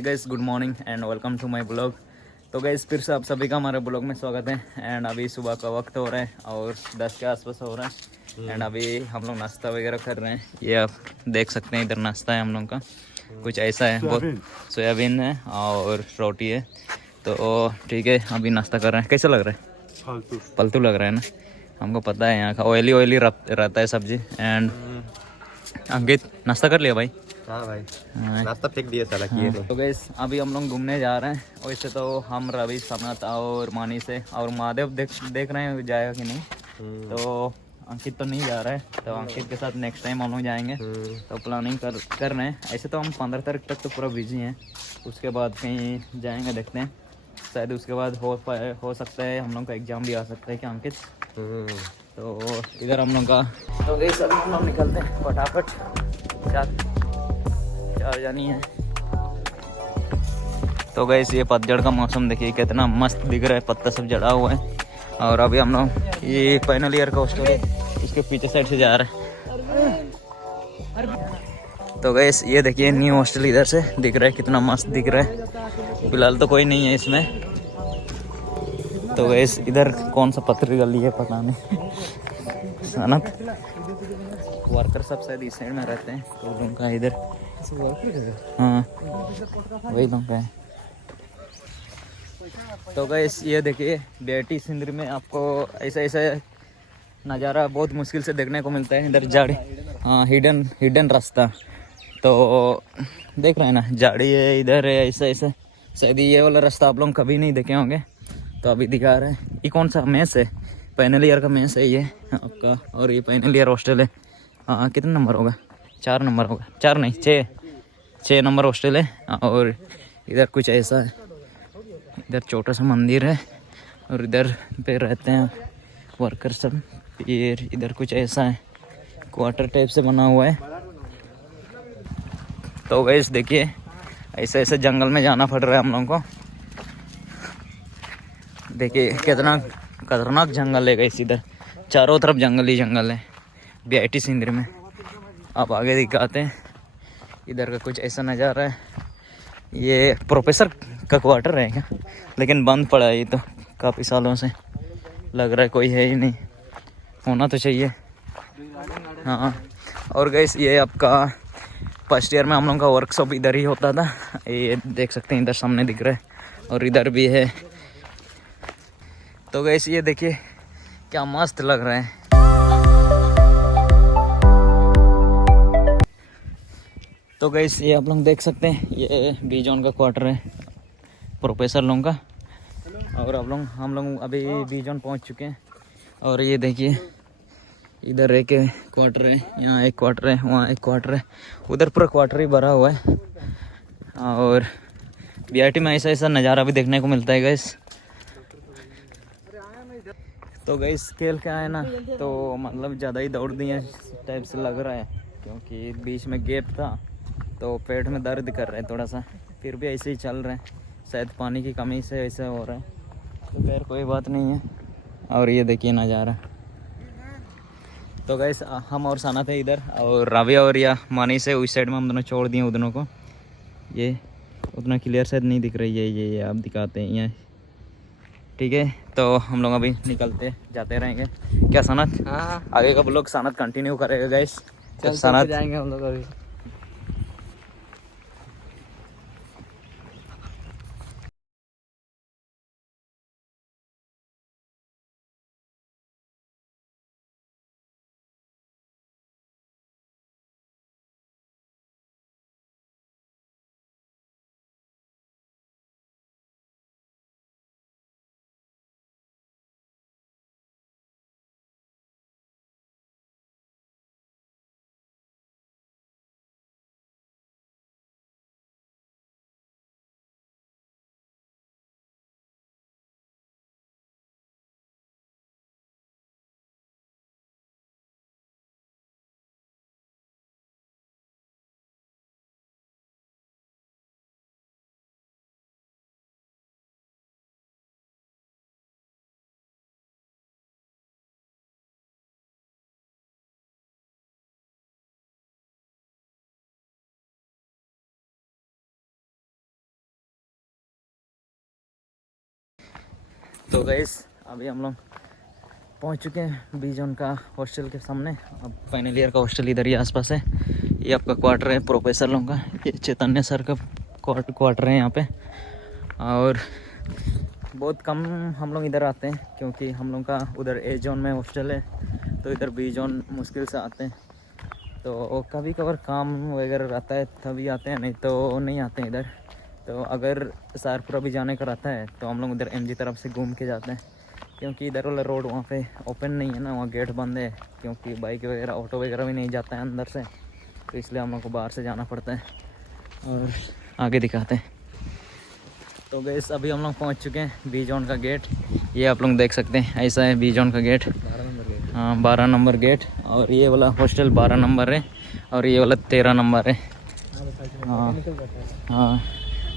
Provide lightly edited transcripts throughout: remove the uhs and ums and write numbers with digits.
Hi guys, good morning and welcome to my blog. तो guys फिर से आप सभी का हमारे ब्लॉग में स्वागत है। एंड अभी सुबह का वक्त हो रहा है और 10 के आसपास हो रहा है। एंड अभी हम लोग नाश्ता वगैरह कर रहे हैं। ये आप देख सकते हैं, इधर नाश्ता है हम लोग का, कुछ ऐसा है, बहुत सोयाबीन है और रोटी है। तो ठीक है, अभी नाश्ता कर रहे हैं। कैसा लग रहा है? फालतू फालतू लग रहा है ना? हमको पता है यहाँ का ऑयली ऑयली रहता है सब्जी। एंड अंकित, नाश्ता कर लिया भाई? हाँ भाई, हाँ। नाश्ता फेंक दिया साला किए हाँ। नहीं। तो गैस अभी हम लोग घूमने जा रहे हैं। वैसे तो हम रवि, सनत और मानी से और महादेव देख रहे हैं जाएगा कि नहीं। तो अंकित तो नहीं जा रहा है, तो अंकित के साथ नेक्स्ट टाइम हम लोग जाएंगे। तो प्लानिंग कर रहे हैं। ऐसे तो हम 15 तारीख तक तो पूरा बिजी हैं। उसके बाद कहीं जाएंगे, देखते हैं। शायद उसके बाद हो सकता है हम लोग का एग्ज़ाम भी आ सकता है क्या अंकित? तो इधर हम लोग का, तो गैस अभी हम लोग निकलते हैं फटाफट। चार जानी है। तो गैस ये पतझड़ का मौसम देखिए कितना मस्त दिख रहा है, पत्ता सब जड़ा हुआ है। और अभी हम लोग ये फाइनल ईयर का हॉस्टल है, उसके पीछे साइड से जा रहे हैं। तो गैस ये देखिए न्यू हॉस्टल इधर से दिख रहा है, कितना मस्त दिख रहा है। फिलहाल तो कोई नहीं है इसमें। तो गैस इधर कौन सा पथरी गली है पता नहीं। सनत वर्कर सब शायद इस साइड में रहते हैं, तो उनका इधर। हाँ, वही लोग का है। तो गैस ये देखिए बेटी सिंदरी में आपको ऐसा ऐसा नज़ारा बहुत मुश्किल से देखने को मिलता है। इधर झाड़ी, हाँ, हिडन रास्ता। तो देख रहे हैं ना, झाड़ी है, इधर है, ऐसा ऐसा। शायद ये वाला रास्ता आप लोग कभी नहीं देखे होंगे, तो अभी दिखा रहे हैं। ये कौन सा मेस है? फाइनल ईयर का मेस है ये आपका। और ये फाइनल ईयर हॉस्टल है। हाँ, कितना नंबर होगा? 4 नंबर होगा, 4 नहीं 6 नंबर हॉस्टल है। और इधर कुछ ऐसा है, इधर छोटा सा मंदिर है और इधर पे रहते हैं वर्कर सब। फिर इधर कुछ ऐसा है, क्वार्टर टाइप से बना हुआ है। तो गैस देखिए ऐसे ऐसे जंगल में जाना पड़ रहा है हम लोगों को। देखिए कितना खतरनाक जंगल है गैस, इधर चारों तरफ जंगल ही जंगल है बीआईटी सिंदरी में। आप आगे दिखाते हैं, इधर का कुछ ऐसा नज़ारा है। ये प्रोफेसर का क्वार्टर है क्या? लेकिन बंद पड़ा है ये तो काफ़ी सालों से। लग रहा है कोई है ही नहीं, होना तो चाहिए। हाँ, और गैस ये आपका फर्स्ट ईयर में हम लोगों का वर्कशॉप इधर ही होता था। ये देख सकते हैं, इधर सामने दिख रहा है और इधर भी है। तो गैस ये देखिए क्या मस्त लग रहा है। तो गैस ये आप लोग देख सकते हैं, ये बी जोन का क्वार्टर है प्रोफेसर लोगों का। और हम लोग अभी बी जोन पहुँच चुके हैं। और ये देखिए इधर एक क्वार्टर है, यहाँ एक क्वार्टर है, वहाँ एक क्वार्टर है, उधर पूरा क्वार्टर ही भरा हुआ है। और बीआईटी में ऐसा ऐसा नज़ारा भी देखने को मिलता है गैस। तो गैस खेल क्या है ना, तो मतलब ज़्यादा ही दौड़ दिए टाइप से लग रहा है, क्योंकि बीच में गैप था तो पेट में दर्द कर रहा है थोड़ा सा। फिर भी ऐसे ही चल रहे हैं, शायद पानी की कमी से ऐसा हो रहा है। तो खैर कोई बात नहीं है। और ये देखिए नज़ारा। तो गैस हम और साना थे इधर, और रावी और या मानी से उस साइड में हम दोनों छोड़ दिए उदनों को। ये उतना क्लियर शायद नहीं दिख रही है, ये आप दिखाते हैं यहाँ। ठीक है, तो हम लोग अभी निकलते जाते रहेंगे क्या सनत? हाँ, आगे का ब्लॉग सनत कंटिन्यू करेगा गैस। चल सनत जाएंगे हम लोग अभी। तो गाइस अभी हम लोग पहुंच चुके हैं बी जोन का हॉस्टल के सामने। अब फाइनल ईयर का हॉस्टल इधर ही आसपास है। ये आपका क्वार्टर है प्रोफेसर लोगों का। ये चैतन्य सर का क्वार्टर है यहाँ पे। और बहुत कम हम लोग इधर आते हैं क्योंकि हम लोग का उधर ए जोन में हॉस्टल है, तो इधर बी जोन मुश्किल से आते हैं। तो कभी कभार काम वगैरह रहता है तभी आते हैं, नहीं तो नहीं आते हैं इधर। तो अगर सहारपुरा भी जाने का रहता है तो हम लोग उधर एमजी तरफ से घूम के जाते हैं, क्योंकि इधर वाला रोड वहाँ पे ओपन नहीं है ना, वहाँ गेट बंद है, क्योंकि बाइक वगैरह ऑटो वगैरह भी नहीं जाता है अंदर से, तो इसलिए हम लोग को बाहर से जाना पड़ता है। और आगे दिखाते हैं। तो गैस अभी हम लोग पहुँच चुके हैं बी जोन का गेट। ये आप लोग देख सकते हैं, ऐसा है बी जोन का गेट। 12 number gate. हाँ 12 नंबर गेट। और ये वाला हॉस्टल 12 नंबर है और ये वाला 13 नंबर है। हाँ हाँ।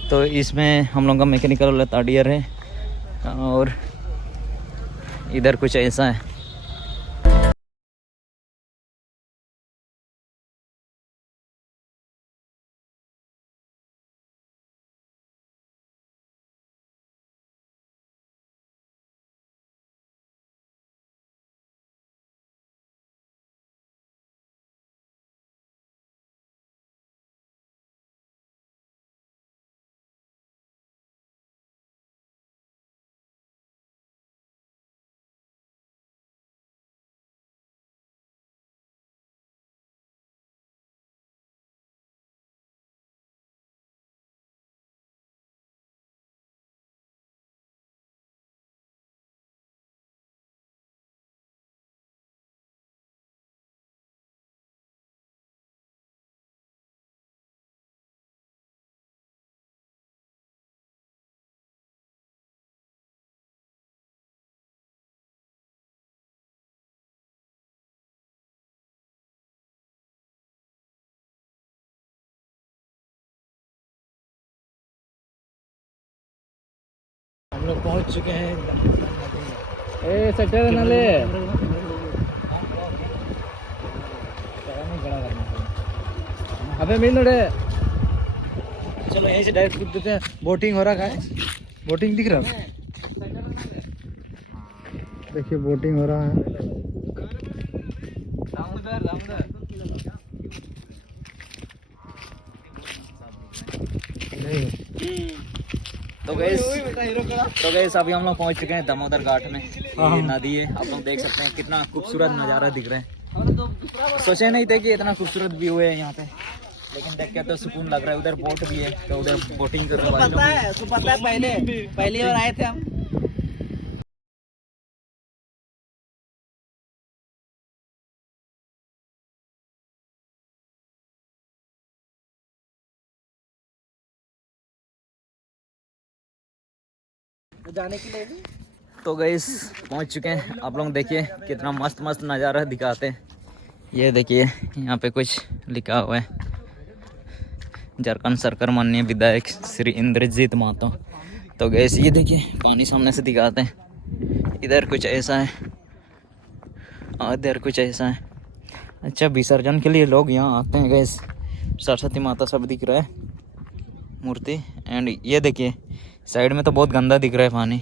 तो इसमें हम लोग का मैकेनिकल वाला थर्ड ईयर है। और इधर कुछ ऐसा है। हम लोग पहुंच चुके हैं। ए सेक्टर नाले अबे मिल नोड़े। चलो यहीं से डायरेक्ट कूद देते हैं। बोटिंग हो रहा है, बोटिंग दिख रहा है, देखिए बोटिंग हो रहा है। नहीं तो गैस अभी हम लोग पहुंच चुके हैं दामोदर घाट में। ये नदी है, आप लोग देख सकते हैं कितना खूबसूरत नज़ारा दिख रहा है। सोचे नहीं थे कि इतना खूबसूरत व्यू है यहाँ पे, लेकिन देख के तो सुकून लग रहा है। उधर बोट भी है तो उधर बोटिंग कर रहे हैं। पता है पहली बार आए थे हम। जाने के लिए तो गैस पहुंच चुके हैं। आप लोग देखिए कितना मस्त मस्त नज़ारा दिखाते हैं। ये देखिए यहाँ पे कुछ लिखा हुआ है, झारखंड सरकार माननीय विधायक श्री इंद्रजीत महतो। तो गैस ये देखिए पानी सामने से दिखाते हैं। इधर कुछ ऐसा है और इधर कुछ ऐसा है। अच्छा विसर्जन के लिए लोग यहाँ आते हैं गैस। सरस्वती माता सब दिख रहा है मूर्ति। एंड ये देखिए साइड में तो बहुत गंदा दिख रहा है पानी,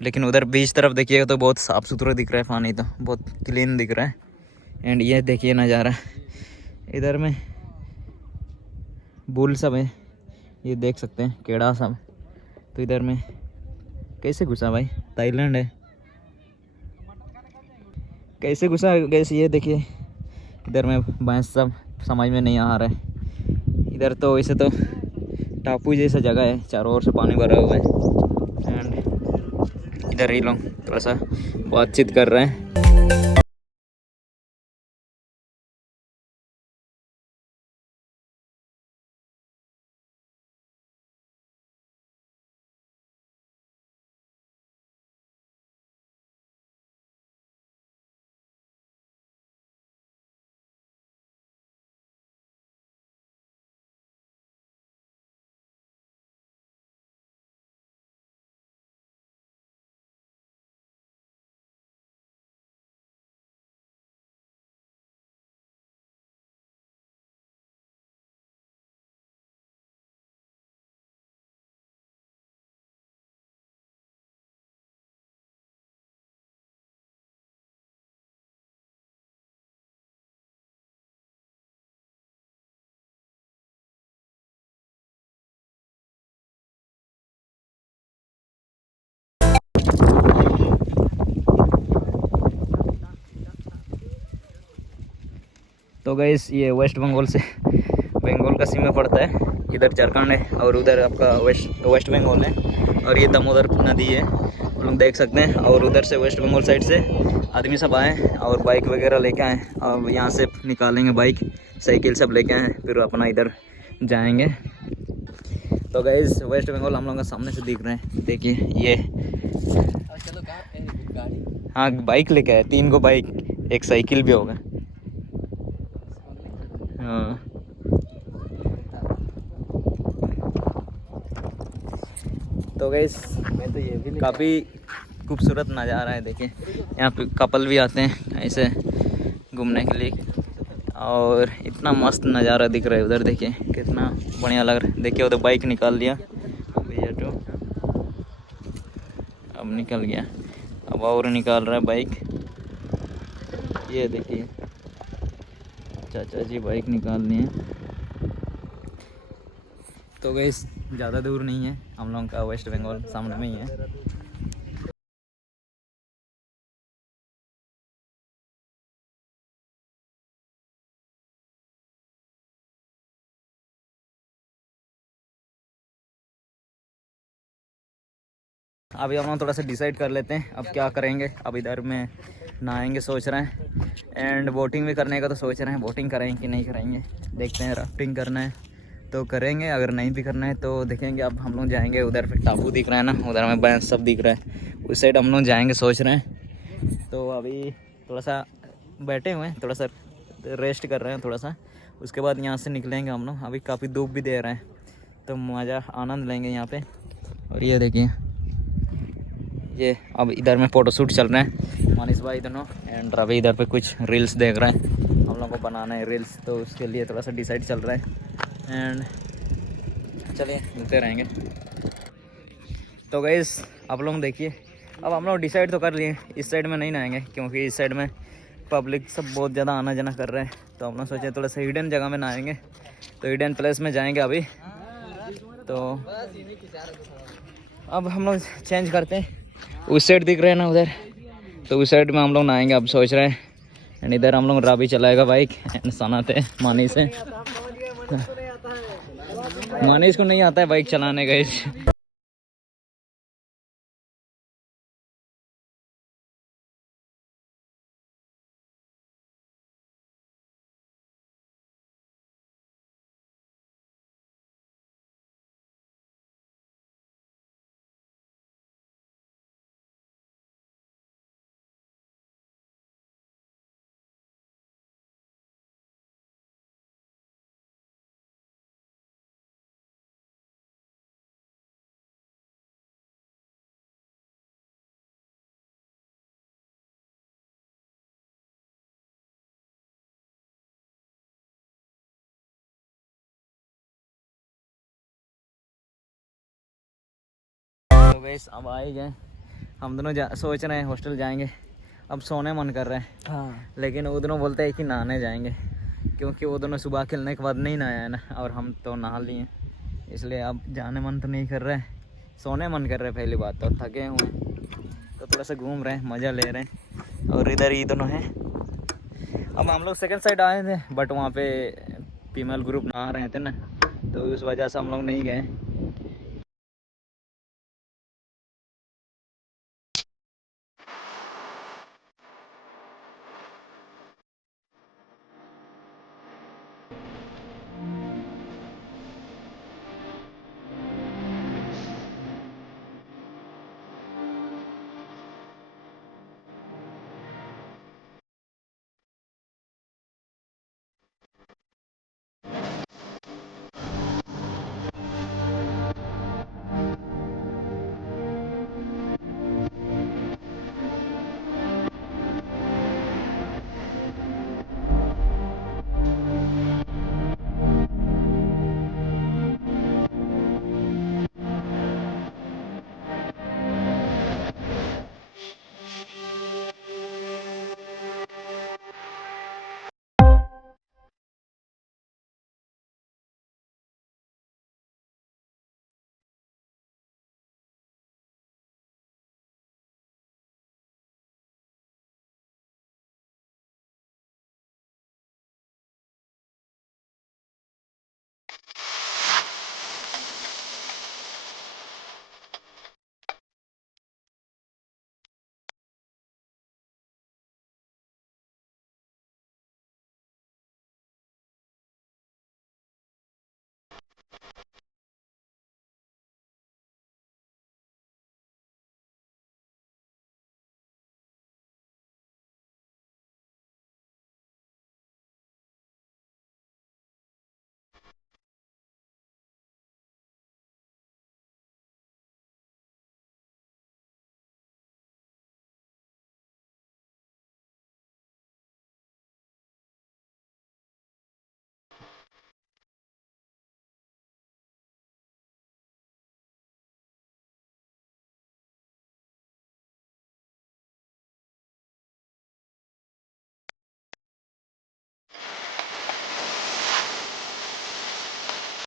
लेकिन उधर बीच तरफ देखिएगा तो बहुत साफ़ सुथरा दिख रहा है पानी, तो बहुत क्लीन दिख रहा है। एंड ये देखिए नज़ारा, इधर में बुल सब है, ये देख सकते हैं केड़ा सब। तो इधर में कैसे घुसा भाई, थाईलैंड है, कैसे घुसा कैसे। ये देखिए इधर में भैंस सब समझ में नहीं आ रहा है। इधर तो वैसे तो टापू जैसा जगह है, चारों ओर से पानी भरा हुआ है। एंड इधर ही लोग थोड़ा सा बातचीत कर रहे हैं। तो गैस ये वेस्ट बंगाल से बंगाल का सीमा पड़ता है, इधर झारखंड है और उधर आपका वेस्ट बंगाल है, और ये दामोदर नदी है आप लोग देख सकते हैं। और उधर से वेस्ट बंगाल साइड से आदमी सब आए और बाइक वगैरह लेके आए, और यहाँ से निकालेंगे बाइक साइकिल सब लेके आए, फिर अपना इधर जाएंगे। तो गैस वेस्ट बंगाल हम लोग का सामने से दिख रहे हैं, देखिए ये। चलो गाड़ी। हाँ बाइक लेके आए, 3 गो बाइक, एक साइकिल भी होगा। हाँ तो गैस मैं तो ये भी काफ़ी खूबसूरत नज़ारा है, देखिए यहाँ पे कपल भी आते हैं ऐसे घूमने के लिए, और इतना मस्त नज़ारा दिख रहा है उधर, देखिए कितना बढ़िया लग रहा है। देखिए उधर बाइक निकाल लिया भैया, तो अब निकल गया, अब और निकाल रहा है बाइक, ये देखिए चाचा जी बाइक निकाल लिए। तो गैस ज़्यादा दूर नहीं है, हम लोगों का वेस्ट बंगाल सामने में ही है। अभी हम लोग थोड़ा सा डिसाइड कर लेते हैं अब क्या करेंगे। अब इधर में नहाएंगे सोच रहे हैं, एंड बोटिंग भी करने का तो सोच रहे हैं, बोटिंग करेंगे कि नहीं करेंगे देखते हैं। राफ्टिंग करना है तो करेंगे, अगर नहीं भी करना है तो देखेंगे। अब हम लोग जाएंगे उधर, फिर टापू दिख रहा है ना, उधर में बैंस सब दिख रहा है, उस साइड हम लोग जाएंगे सोच रहे हैं। तो अभी थोड़ा सा बैठे हुए हैं, थोड़ा सा रेस्ट कर रहे हैं थोड़ा सा, उसके बाद यहाँ से निकलेंगे हम लोग। अभी काफ़ी धूप भी दे रहे हैं तो मज़ा आनंद लेंगे यहाँ पे। और ये देखिए ये अब इधर में फ़ोटोशूट चल रहे हैं, मनीष भाई दोनों एंड रवि इधर पे कुछ रील्स देख रहे हैं, हम लोग को बनाना है रील्स, तो उसके लिए थोड़ा सा डिसाइड चल रहा है। एंड चलिए मिलते रहेंगे। तो गाइस आप लोग देखिए, अब हम लोग डिसाइड तो कर लिए इस साइड में नहीं नहाएंगे, क्योंकि इस साइड में पब्लिक सब बहुत ज़्यादा आना जाना कर रहे हैं, तो हम लोग सोचे थोड़ा सा हिडन जगह में नहाएंगे, तो हिडन प्लेस में जाएंगे अभी। तो अब हम लोग चेंज करते हैं, उस साइड दिख रहे हैं ना उधर, तो उस साइड में हम लोग नहाएंगे अब सोच रहे हैं। एंड इधर हम लोग राबी चलाएगा बाइक, एंड सनाते मानी से, मानीश को नहीं आता है बाइक चलाने का। तो गैस अब आ ही गए, हम दोनों सोच रहे हैं हॉस्टल जाएंगे। अब सोने मन कर रहा है, हाँ। लेकिन वो दोनों बोलते हैं कि नहाने जाएंगे, क्योंकि वो दोनों सुबह खेलने के बाद नहीं नहाया है ना, और हम तो नहा लिए, इसलिए अब जाने मन तो नहीं कर रहा है, सोने मन कर रहा है। पहली बात तो थके हुए हैं, तो थोड़ा सा घूम रहे हैं, मज़ा ले रहे हैं। और इधर ये दोनों हैं। अब हम लोग सेकंड साइड आए थे, बट वहाँ पे फीमेल ग्रुप नहा रहे थे ना, तो उस वजह से हम लोग नहीं गए।